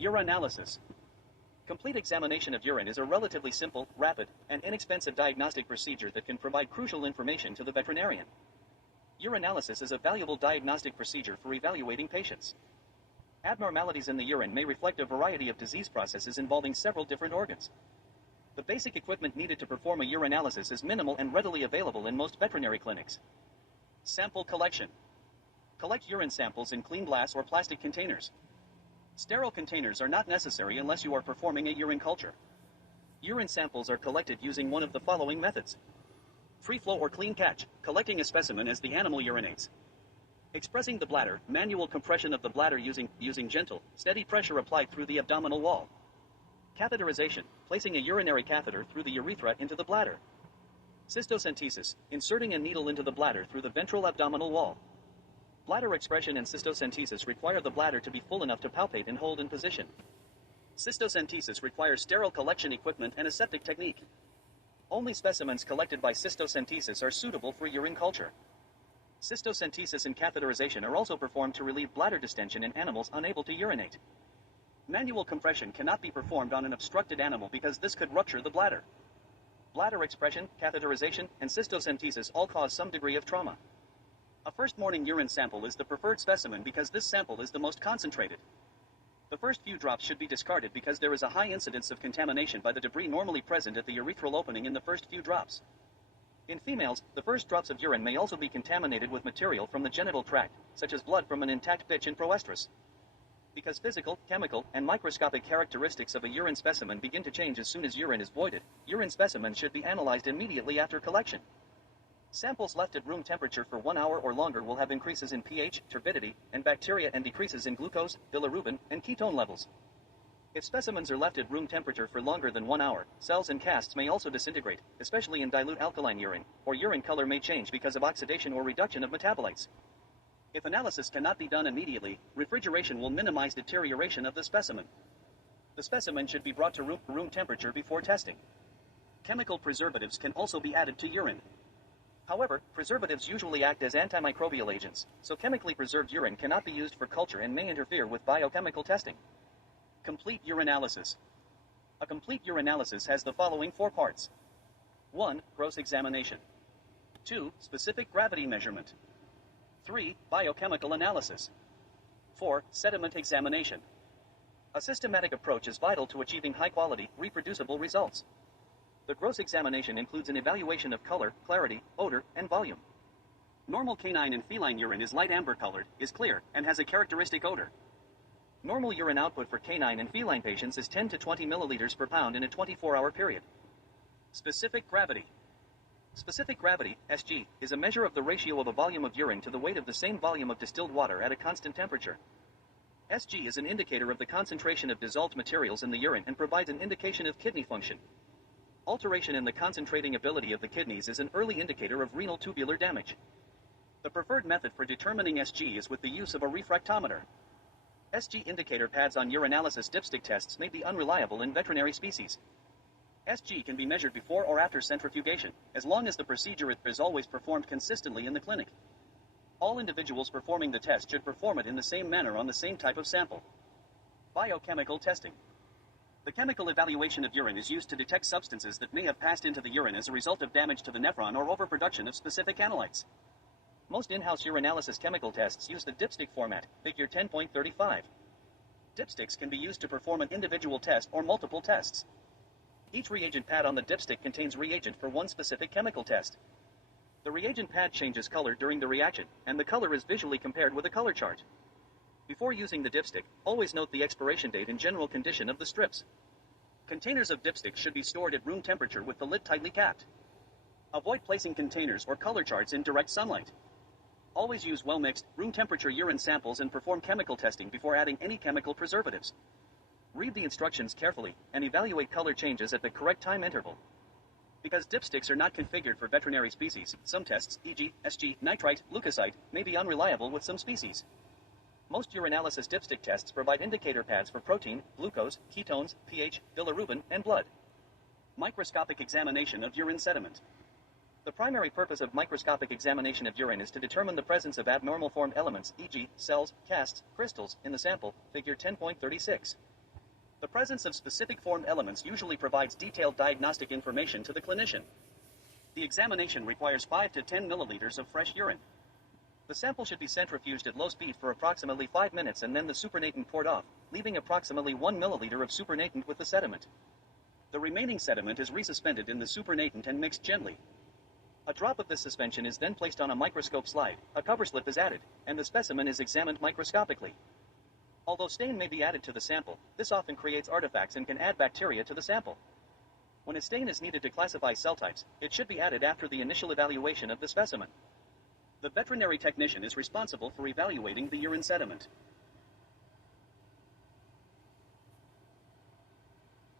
Urinalysis. Complete examination of urine is a relatively simple, rapid, and inexpensive diagnostic procedure that can provide crucial information to the veterinarian. Urinalysis is a valuable diagnostic procedure for evaluating patients. Abnormalities in the urine may reflect a variety of disease processes involving several different organs. The basic equipment needed to perform a urinalysis is minimal and readily available in most veterinary clinics. Sample collection. Collect urine samples in clean glass or plastic containers. Sterile containers are not necessary unless you are performing a urine culture. Urine samples are collected using one of the following methods. Free flow or clean catch, collecting a specimen as the animal urinates. Expressing the bladder, manual compression of the bladder using gentle, steady pressure applied through the abdominal wall. Catheterization, placing a urinary catheter through the urethra into the bladder. Cystocentesis, inserting a needle into the bladder through the ventral abdominal wall. Bladder expression and cystocentesis require the bladder to be full enough to palpate and hold in position. Cystocentesis requires sterile collection equipment and aseptic technique. Only specimens collected by cystocentesis are suitable for urine culture. Cystocentesis and catheterization are also performed to relieve bladder distension in animals unable to urinate. Manual compression cannot be performed on an obstructed animal because this could rupture the bladder. Bladder expression, catheterization, and cystocentesis all cause some degree of trauma. A first morning urine sample is the preferred specimen because this sample is the most concentrated. The first few drops should be discarded because there is a high incidence of contamination by the debris normally present at the urethral opening in the first few drops. In females, the first drops of urine may also be contaminated with material from the genital tract, such as blood from an intact bitch in proestrus. Because physical, chemical, and microscopic characteristics of a urine specimen begin to change as soon as urine is voided, urine specimens should be analyzed immediately after collection. Samples left at room temperature for 1 hour or longer will have increases in pH, turbidity, and bacteria and decreases in glucose, bilirubin, and ketone levels. If specimens are left at room temperature for longer than 1 hour, cells and casts may also disintegrate, especially in dilute alkaline urine, or urine color may change because of oxidation or reduction of metabolites. If analysis cannot be done immediately, refrigeration will minimize deterioration of the specimen. The specimen should be brought to room temperature before testing. Chemical preservatives can also be added to urine. However, preservatives usually act as antimicrobial agents, so chemically preserved urine cannot be used for culture and may interfere with biochemical testing. Complete urinalysis. A complete urinalysis has the following 4 parts. 1. Gross examination. 2. Specific gravity measurement. 3. Biochemical analysis. 4. Sediment examination. A systematic approach is vital to achieving high-quality, reproducible results. The gross examination includes an evaluation of color, clarity, odor, and volume. Normal canine and feline urine is light amber colored, is clear, and has a characteristic odor. Normal urine output for canine and feline patients is 10 to 20 milliliters per pound in a 24-hour period. Specific gravity. Specific gravity, SG, is a measure of the ratio of a volume of urine to the weight of the same volume of distilled water at a constant temperature. SG is an indicator of the concentration of dissolved materials in the urine and provides an indication of kidney function. Alteration in the concentrating ability of the kidneys is an early indicator of renal tubular damage. The preferred method for determining SG is with the use of a refractometer. SG indicator pads on urinalysis dipstick tests may be unreliable in veterinary species. SG can be measured before or after centrifugation, as long as the procedure is always performed consistently in the clinic. All individuals performing the test should perform it in the same manner on the same type of sample. Biochemical testing. The chemical evaluation of urine is used to detect substances that may have passed into the urine as a result of damage to the nephron or overproduction of specific analytes. Most in-house urinalysis chemical tests use the dipstick format, figure 10.35. Dipsticks can be used to perform an individual test or multiple tests. Each reagent pad on the dipstick contains reagent for one specific chemical test. The reagent pad changes color during the reaction, and the color is visually compared with a color chart. Before using the dipstick, always note the expiration date and general condition of the strips. Containers of dipsticks should be stored at room temperature with the lid tightly capped. Avoid placing containers or color charts in direct sunlight. Always use well-mixed, room temperature urine samples and perform chemical testing before adding any chemical preservatives. Read the instructions carefully, and evaluate color changes at the correct time interval. Because dipsticks are not configured for veterinary species, some tests, e.g., SG, nitrite, leukocyte, may be unreliable with some species. Most urinalysis dipstick tests provide indicator pads for protein, glucose, ketones, pH, bilirubin, and blood. Microscopic examination of urine sediment. The primary purpose of microscopic examination of urine is to determine the presence of abnormal formed elements, e.g., cells, casts, crystals, in the sample, figure 10.36. The presence of specific formed elements usually provides detailed diagnostic information to the clinician. The examination requires 5 to 10 milliliters of fresh urine. The sample should be centrifuged at low speed for approximately 5 minutes and then the supernatant poured off, leaving approximately 1 milliliter of supernatant with the sediment. The remaining sediment is resuspended in the supernatant and mixed gently. A drop of this suspension is then placed on a microscope slide, a cover slip is added, and the specimen is examined microscopically. Although stain may be added to the sample, this often creates artifacts and can add bacteria to the sample. When a stain is needed to classify cell types, it should be added after the initial evaluation of the specimen. The veterinary technician is responsible for evaluating the urine sediment.